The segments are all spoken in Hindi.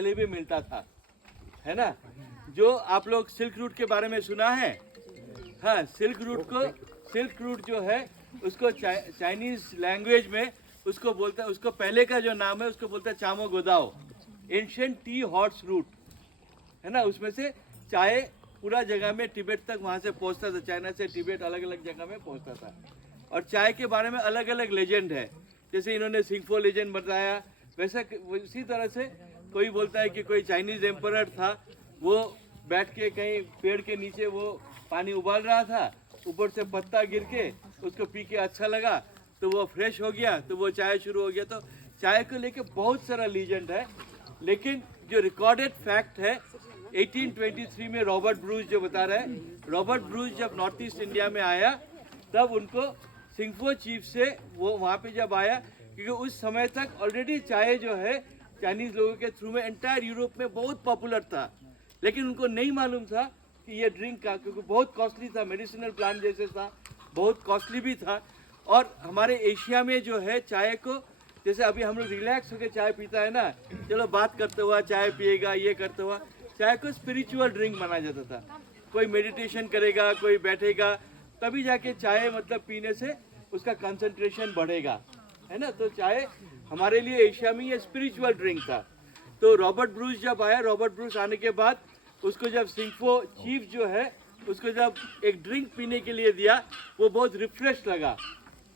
पहले भी मिलता था, है ना। जो आप लोग सिल्क रूट के बारे में सुना है, हाँ, सिल्क रूट जो है उसको चाइनीज लैंग्वेज में उसको बोलता है, उसको पहले का जो नाम है उसको बोलता है चामो गोदाओ, एंशिएंट टी हॉर्स रूट, है ना। उसमें से चाय पूरा जगह में तिब्बत तक वहाँ से पहुँचता था, चाइना से तिब्बत अलग अलग जगह में पहुँचता था। और चाय के बारे में अलग अलग लेजेंड है, जैसे इन्होंने सिंगफो लेजेंड बताया, वैसे उसी तरह से कोई बोलता है कि कोई चाइनीज एम्परर था, वो बैठ के कहीं पेड़ के नीचे वो पानी उबाल रहा था, ऊपर से पत्ता गिर के उसको पी के अच्छा लगा तो वो फ्रेश हो गया, तो वो चाय शुरू हो गया। तो चाय को लेके बहुत सारा लीजेंड है, लेकिन जो रिकॉर्डेड फैक्ट है 1823 में रॉबर्ट ब्रूस जो बता रहे हैं, रॉबर्ट ब्रूस जब नॉर्थ ईस्ट इंडिया में आया तब उनको सिंगफो चीफ से वो वहाँ पे जब आया, क्योंकि उस समय तक ऑलरेडी चाय जो है चाइनीज लोगों के थ्रू में एंटायर यूरोप में बहुत पॉपुलर था, लेकिन उनको नहीं मालूम था कि ये ड्रिंक का, क्योंकि बहुत कॉस्टली था, मेडिसिनल प्लांट जैसे था, बहुत कॉस्टली भी था। और हमारे एशिया में जो है चाय को, जैसे अभी हम लोग रिलैक्स होकर चाय पीता है ना, चलो बात करते हुआ चाय पिएगा, ये करते हुआ, चाय को स्पिरिचुअल ड्रिंक माना जाता था। कोई मेडिटेशन करेगा, कोई बैठेगा, तभी जाके चाय मतलब पीने से उसका कंसंट्रेशन बढ़ेगा, है ना। तो चाय हमारे लिए एशिया में ये स्पिरिचुअल ड्रिंक था। तो रॉबर्ट ब्रूस जब आया, रॉबर्ट ब्रूस आने के बाद उसको जब सिंगफो चीफ जो है उसको जब एक ड्रिंक पीने के लिए दिया, वो बहुत रिफ्रेश लगा।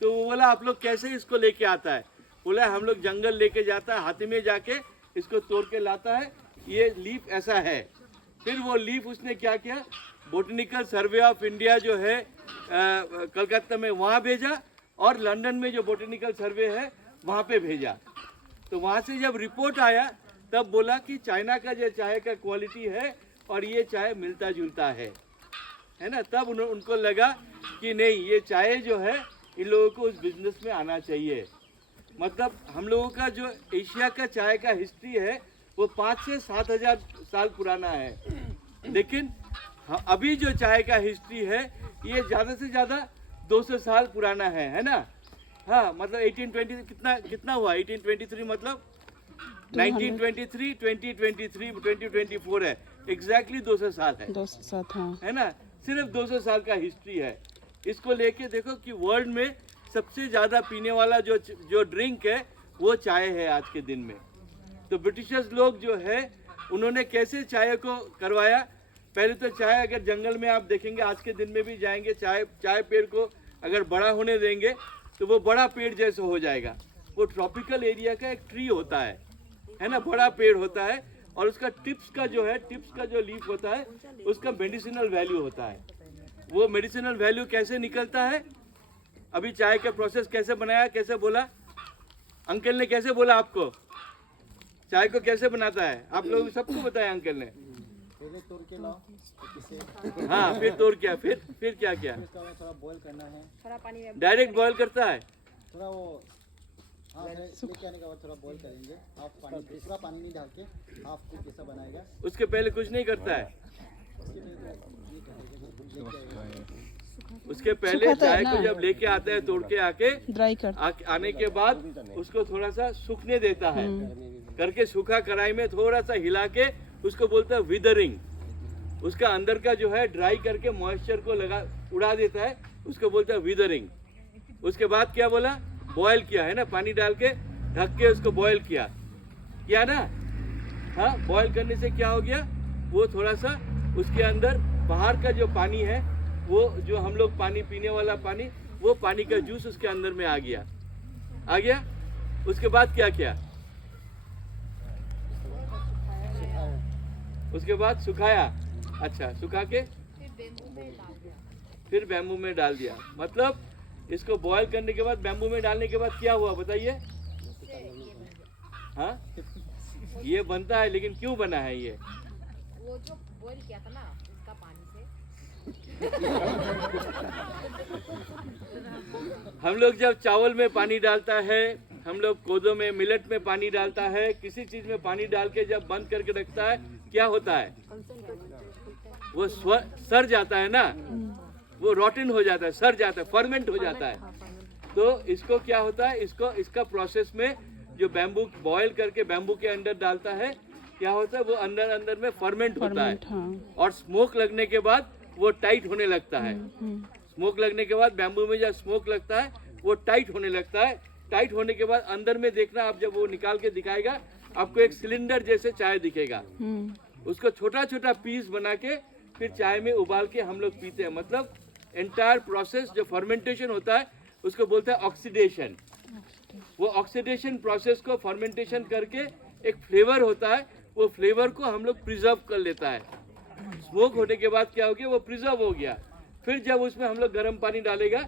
तो वो बोला आप लोग कैसे इसको लेके आता है, बोला हम लोग जंगल लेके जाता है, हाथी में जाके इसको तोड़ के लाता है, ये लीफ ऐसा है। फिर वो लीफ उसने क्या किया, बोटनिकल सर्वे ऑफ इंडिया जो है कलकत्ता में वहाँ भेजा, और लंदन में जो बोटनिकल सर्वे है वहाँ पे भेजा। तो वहाँ से जब रिपोर्ट आया तब बोला कि चाइना का जो चाय का क्वालिटी है और ये चाय मिलता जुलता है ना। तब उनको लगा कि नहीं, ये चाय जो है इन लोगों को उस बिजनेस में आना चाहिए। मतलब हम लोगों का जो एशिया का चाय का हिस्ट्री है वो 5 से 7 हजार साल पुराना है, लेकिन अभी जो चाय का हिस्ट्री है ये ज़्यादा से ज़्यादा 200 साल पुराना है ना। हाँ, मतलब 1820 कितना हुआ, 1823 मतलब 1923, 2023, 2024 है, एग्जैक्टली 200 साल है, 200 साल, हाँ, है ना। सिर्फ 200 साल का हिस्ट्री है। इसको लेके देखो कि वर्ल्ड में सबसे ज़्यादा पीने वाला जो ड्रिंक है वो चाय है आज के दिन में। तो ब्रिटिशर्स लोग जो है उन्होंने कैसे चाय को करवाया, पहले तो चाय अगर जंगल में आप देखेंगे, आज के दिन में भी जाएंगे, चाय पेड़ को अगर बड़ा होने देंगे तो वो बड़ा पेड़ जैसा हो जाएगा। वो ट्रॉपिकल एरिया का एक ट्री होता है ना, बड़ा पेड़ होता है, और उसका टिप्स का जो लीफ होता है उसका मेडिसिनल वैल्यू होता है। वो मेडिसिनल वैल्यू कैसे निकलता है, अभी चाय का प्रोसेस कैसे बनाया, कैसे बोला अंकल ने, कैसे बोला आपको चाय को कैसे बनाता है, आप लोग सबको बताया अंकल ने। पहले तोड़ के लाओ, हाँ, फिर तोड़ किया, फिर क्या किया, थोड़ा बॉईल करना है, थोड़ा पानी में डायरेक्ट बॉईल करता है, थोड़ा वो लेके आने के बाद थोड़ा बॉईल करेंगे, हाफ पानी, दूसरा पानी नहीं डाल के हाफ कुक ऐसा बनाएगा। उसके पहले कुछ नहीं करता है, उसके पहले चाय को जब लेके आता है तोड़ के आके ड्राई कर आने के बाद उसको थोड़ा सा सूखने देता है, करके सूखा कढ़ाई में थोड़ा सा हिला के उसको बोलता है विदरिंग। उसका अंदर का जो है ड्राई करके मॉइस्चर को उड़ा देता है, उसको बोलता है विदरिंग। उसके बाद क्या बोला, बॉयल किया, है ना, पानी डाल के ढक के उसको बॉयल किया ना। हाँ, बॉयल करने से क्या हो गया, वो थोड़ा सा उसके अंदर बाहर का जो पानी है, वो जो हम लोग पानी पीने वाला पानी, वो पानी का जूस उसके अंदर में आ गया। उसके बाद क्या किया, उसके बाद सुखाया, अच्छा, सुखा के फिर बैम्बू में डाल दिया। मतलब इसको बॉयल करने के बाद बैम्बू में डालने के बाद क्या हुआ बताइए। हाँ, ये बनता है, लेकिन क्यों बना है ये, वो जो बॉईल किया था ना उसका पानी से हम लोग जब चावल में पानी डालता है, हम लोग कोदो में, मिलेट में पानी डालता है, किसी चीज में पानी डाल के जब बंद करके रखता है, क्या होता है, वो सड़ जाता है ना, वो रॉटन हो जाता है, सड़ जाता है, फर्मेंट हो जाता है। तो इसको क्या होता है, इसका प्रोसेस में जो बैम्बू बॉयल करके बैम्बू के अंदर डालता है, क्या होता है, वो अंदर अंदर में फर्मेंट होता है। हाँ। और स्मोक लगने के बाद वो टाइट होने लगता है। स्मोक लगने के बाद बैम्बू में जब स्मोक लगता है वो टाइट होने लगता है। टाइट होने के बाद अंदर में देखना, आप जब वो निकाल के दिखाएगा आपको एक सिलेंडर जैसे चाय दिखेगा। उसको छोटा छोटा पीस बना के फिर चाय में उबाल के हम लोग पीते हैं। मतलब एंटायर प्रोसेस जो फर्मेंटेशन होता है उसको बोलते हैं ऑक्सीडेशन। वो ऑक्सीडेशन प्रोसेस को फर्मेंटेशन करके एक फ्लेवर होता है, वो फ्लेवर को हम लोग प्रिजर्व कर लेता है। स्मोक होने के बाद क्या हो गया, वो प्रिजर्व हो गया। फिर जब उसमें हम लोग गर्म पानी डालेगा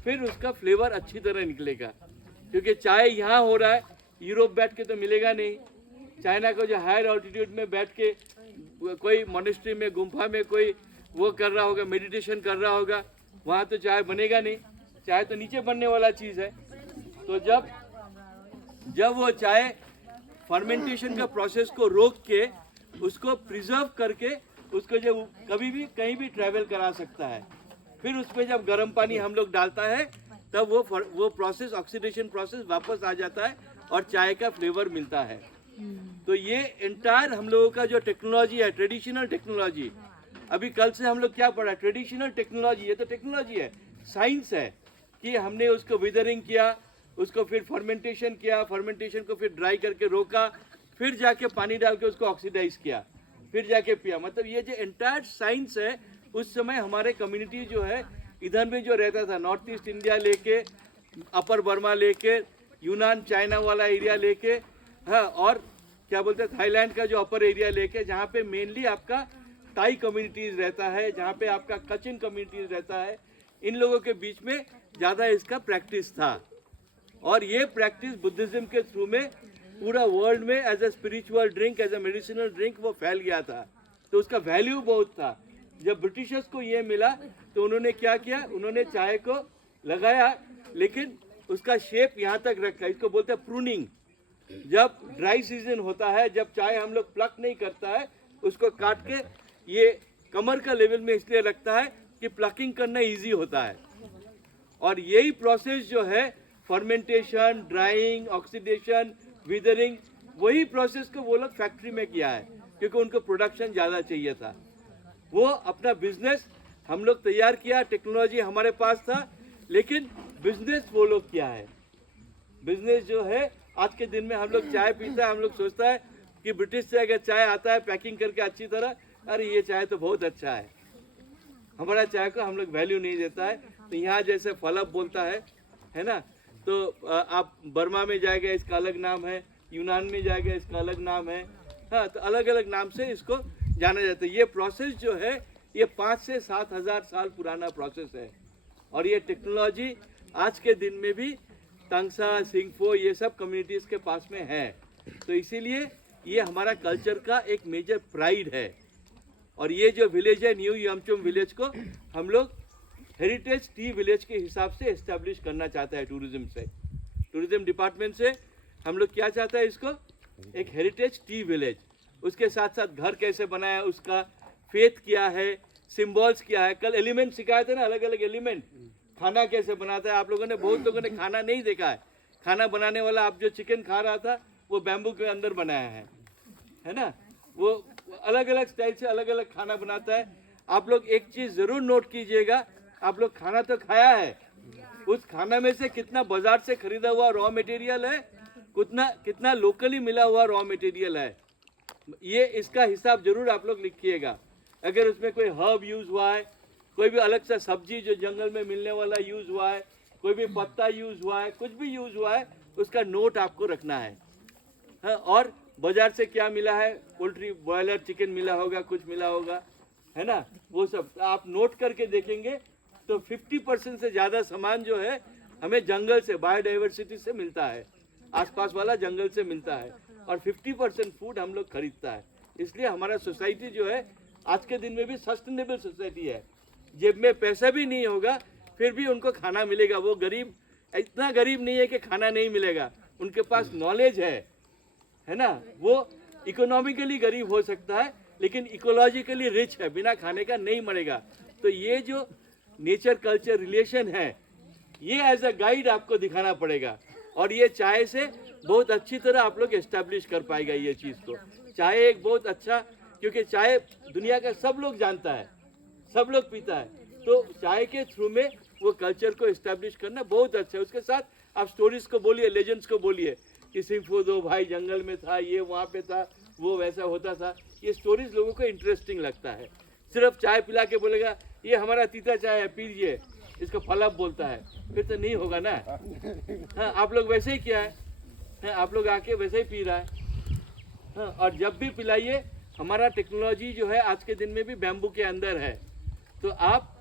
फिर उसका फ्लेवर अच्छी तरह निकलेगा। क्योंकि चाय यहाँ हो रहा है, यूरोप बैठ के तो मिलेगा नहीं। चाइना को जो हायर ऑल्टीट्यूड में बैठ के कोई मॉनेस्ट्री में, गुम्फा में कोई वो कर रहा होगा, मेडिटेशन कर रहा होगा, वहाँ तो चाय बनेगा नहीं। चाय तो नीचे बनने वाला चीज़ है। तो जब वो चाय फर्मेंटेशन का प्रोसेस को रोक के उसको प्रिजर्व करके उसको जब कभी भी कहीं भी ट्रैवल करा सकता है, फिर उसमें जब गर्म पानी हम लोग डालता है तब वो प्रोसेस, ऑक्सीडेशन प्रोसेस वापस आ जाता है और चाय का फ्लेवर मिलता है। तो ये एंटायर हम लोगों का जो टेक्नोलॉजी है, ट्रेडिशनल टेक्नोलॉजी, अभी कल से हम लोग क्या पढ़ा, ट्रेडिशनल टेक्नोलॉजी। ये तो टेक्नोलॉजी है, साइंस है कि हमने उसको विदरिंग किया, उसको फिर फर्मेंटेशन किया, फर्मेंटेशन को फिर ड्राई करके रोका, फिर जाके पानी डाल के उसको ऑक्सीडाइज किया, फिर जाके पिया। मतलब ये जो एंटायर साइंस है, उस समय हमारे कम्युनिटी जो है इधर में जो रहता था, नॉर्थ ईस्ट इंडिया लेके, अपर बर्मा लेके, यूनान चाइना वाला एरिया लेके, हाँ, और क्या बोलते हैं थाईलैंड का जो अपर एरिया लेके, जहाँ पे मेनली आपका ताई कम्युनिटीज़ रहता है, जहाँ पे आपका कचिन कम्युनिटीज़ रहता है, इन लोगों के बीच में ज़्यादा इसका प्रैक्टिस था। और ये प्रैक्टिस बुद्धिज़्म के थ्रू में पूरा वर्ल्ड में as a spiritual drink, as a medicinal drink वो फैल गया था। तो उसका वैल्यू बहुत था। जब ब्रिटिशर्स को ये मिला तो उन्होंने क्या किया, उन्होंने चाय को लगाया लेकिन उसका शेप यहाँ तक रखा। इसको बोलते हैं प्रूनिंग। जब ड्राई सीजन होता है, जब चाय हम लोग प्लक नहीं करता है, उसको काट के ये कमर का लेवल में इसलिए रखता है कि प्लकिंग करना इजी होता है। और यही प्रोसेस जो है फर्मेंटेशन, ड्राइंग, ऑक्सीडेशन, विदरिंग, वही प्रोसेस को वो लोग फैक्ट्री में किया है क्योंकि उनको प्रोडक्शन ज़्यादा चाहिए था। वो अपना बिजनेस हम लोग तैयार किया, टेक्नोलॉजी हमारे पास था, लेकिन बिजनेस वो लोग किया है। बिजनेस जो है आज के दिन में हम लोग चाय पीता है, हम लोग सोचता है कि ब्रिटिश से अगर चाय आता है पैकिंग करके अच्छी तरह, अरे ये चाय तो बहुत अच्छा है। हमारा चाय को हम लोग वैल्यू नहीं देता है। तो यहाँ जैसे फलब बोलता है ना, तो आप बर्मा में जाएगा इसका अलग नाम है, यूनान में जाएगा इसका अलग नाम है, हाँ, तो अलग अलग नाम से इसको जाना जाता है। ये प्रोसेस जो है ये 5 से 7 हज़ार साल पुराना प्रोसेस है। और ये टेक्नोलॉजी आज के दिन में भी तंगसा, सिंगफो, ये सब कम्युनिटीज़ के पास में है। तो इसीलिए ये हमारा कल्चर का एक मेजर प्राइड है। और ये जो विलेज है न्यू यमचुम विलेज को हम लोग हेरिटेज टी विलेज के हिसाब से इस्टेब्लिश करना चाहता है। टूरिज्म से, टूरिज्म डिपार्टमेंट से हम लोग क्या चाहता है, इसको एक हेरिटेज टी विलेज। उसके साथ साथ घर कैसे बनाया, उसका फेथ क्या है, सिम्बॉल्स क्या है। कल एलिमेंट सिखाए थे ना, अलग अलग एलिमेंट, खाना कैसे बनाता है। आप लोगों ने, बहुत लोगों ने खाना नहीं देखा है। खाना बनाने वाला, आप जो चिकन खा रहा था वो बैम्बू के अंदर बनाया है ना। वो अलग अलग स्टाइल से अलग अलग खाना बनाता है। आप लोग एक चीज़ ज़रूर नोट कीजिएगा, आप लोग खाना तो खाया है, उस खाना में से कितना बाजार से खरीदा हुआ रॉ मटेरियल है, कितना लोकली मिला हुआ रॉ मटेरियल है, ये इसका हिसाब जरूर आप लोग लिखिएगा। अगर उसमें कोई हर्ब यूज़ हुआ है, कोई भी अलग सा सब्जी जो जंगल में मिलने वाला यूज़ हुआ है, कोई भी पत्ता यूज़ हुआ है, कुछ भी यूज़ हुआ है, उसका नोट आपको रखना है। हाँ, और बाजार से क्या मिला है, पोल्ट्री बॉयलर चिकन मिला होगा, कुछ मिला होगा, है ना, वो सब आप नोट करके देखेंगे तो 50% से ज़्यादा सामान जो है हमें जंगल से, बायोडाइवर्सिटी से मिलता है, आसपास वाला जंगल से मिलता है। और 50% फूड हम लोग खरीदता है। इसलिए हमारा सोसाइटी जो है आज के दिन में भी सस्टेनेबल सोसाइटी है। जेब में पैसा भी नहीं होगा फिर भी उनको खाना मिलेगा। वो गरीब इतना गरीब नहीं है कि खाना नहीं मिलेगा, उनके पास नॉलेज है ना। वो इकोनॉमिकली गरीब हो सकता है लेकिन इकोलॉजिकली रिच है, बिना खाने का नहीं मरेगा। तो ये जो नेचर कल्चर रिलेशन है, ये एज अ गाइड आपको दिखाना पड़ेगा। और ये चाय से बहुत अच्छी तरह आप लोग एस्टैब्लिश कर पाएगा ये चीज़ को। चाय एक बहुत अच्छा, क्योंकि चाय दुनिया का सब लोग जानता है, सब लोग पीता है, तो चाय के थ्रू में वो कल्चर को इस्टेब्लिश करना बहुत अच्छा है। उसके साथ आप स्टोरीज को बोलिए, लेजेंड्स को बोलिए कि सिंफो दो भाई जंगल में था, ये वहाँ पे था, वो वैसा होता था। ये स्टोरीज लोगों को इंटरेस्टिंग लगता है। सिर्फ चाय पिला के बोलेगा ये हमारा तीता चाय है पीजिए, इसको फलब बोलता है, फिर तो नहीं होगा ना। हाँ, आप लोग वैसे ही किया है, आप लोग आके वैसे ही पी रहा है। हाँ, और जब भी पिलाइए, हमारा टेक्नोलॉजी जो है आज के दिन में भी बैम्बू के अंदर है। तो आप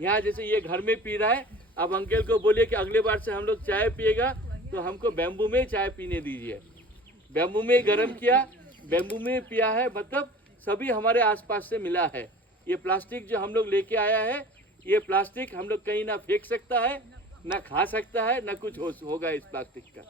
यहाँ जैसे ये घर में पी रहा है, आप अंकल को बोलिए कि अगले बार से हम लोग चाय पिएगा तो हमको बैम्बू में चाय पीने दीजिए। बैम्बू में गर्म किया, बैम्बू में पिया है, मतलब सभी हमारे आसपास से मिला है। ये प्लास्टिक जो हम लोग लेके आया है, ये प्लास्टिक हम लोग कहीं ना फेंक सकता है, ना खा सकता है, ना कुछ होगा इस प्लास्टिक का।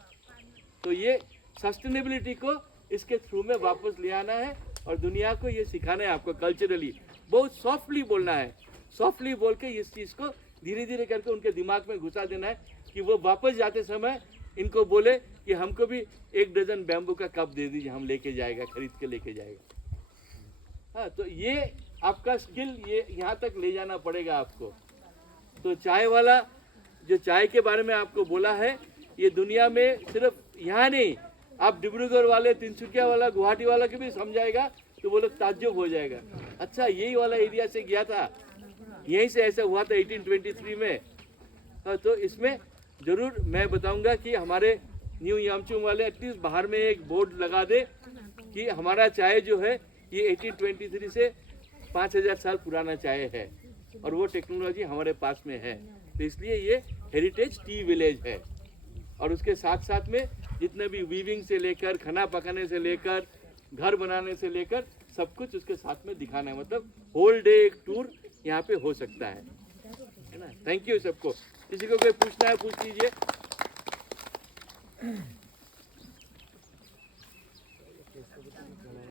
तो ये सस्टेनेबिलिटी को इसके थ्रू में वापस ले आना है और दुनिया को ये सिखाना है आपको कल्चरली। बहुत सॉफ्टली बोलना है, सॉफ्टली बोल के इस चीज़ को धीरे धीरे करके उनके दिमाग में घुसा देना है कि वो वापस जाते समय इनको बोले कि हमको भी 1 डजन बैम्बू का कप दे दीजिए, हम लेके जाएगा, खरीद के लेके जाएगा। हाँ, तो ये आपका स्किल ये यहाँ तक ले जाना पड़ेगा आपको। तो चाय वाला जो चाय के बारे में आपको बोला है, ये दुनिया में सिर्फ यहाँ नहीं, आप डिब्रूगढ़ वाले, तिनसुकिया वाला, गुवाहाटी वाला के भी समझाएगा तो वो लोग ताज्जुब हो जाएगा। अच्छा, यही वाला एरिया से गया था, यहीं से ऐसा हुआ था 1823 में। तो इसमें ज़रूर मैं बताऊंगा कि हमारे न्यू यामचुंग वाले एटलीस्ट बाहर में एक बोर्ड लगा दे कि हमारा चाय जो है ये 1823 से 5000 साल पुराना चाय है और वो टेक्नोलॉजी हमारे पास में है। तो इसलिए ये हेरिटेज टी विलेज है। और उसके साथ साथ में जितने भी वीविंग से लेकर, खाना पकाने से लेकर, घर बनाने से लेकर सब कुछ उसके साथ में दिखाना है। मतलब होल डे एक टूर यहाँ पे हो सकता है ना। थैंक यू सबको। किसी को कोई पूछना है पूछ लीजिए।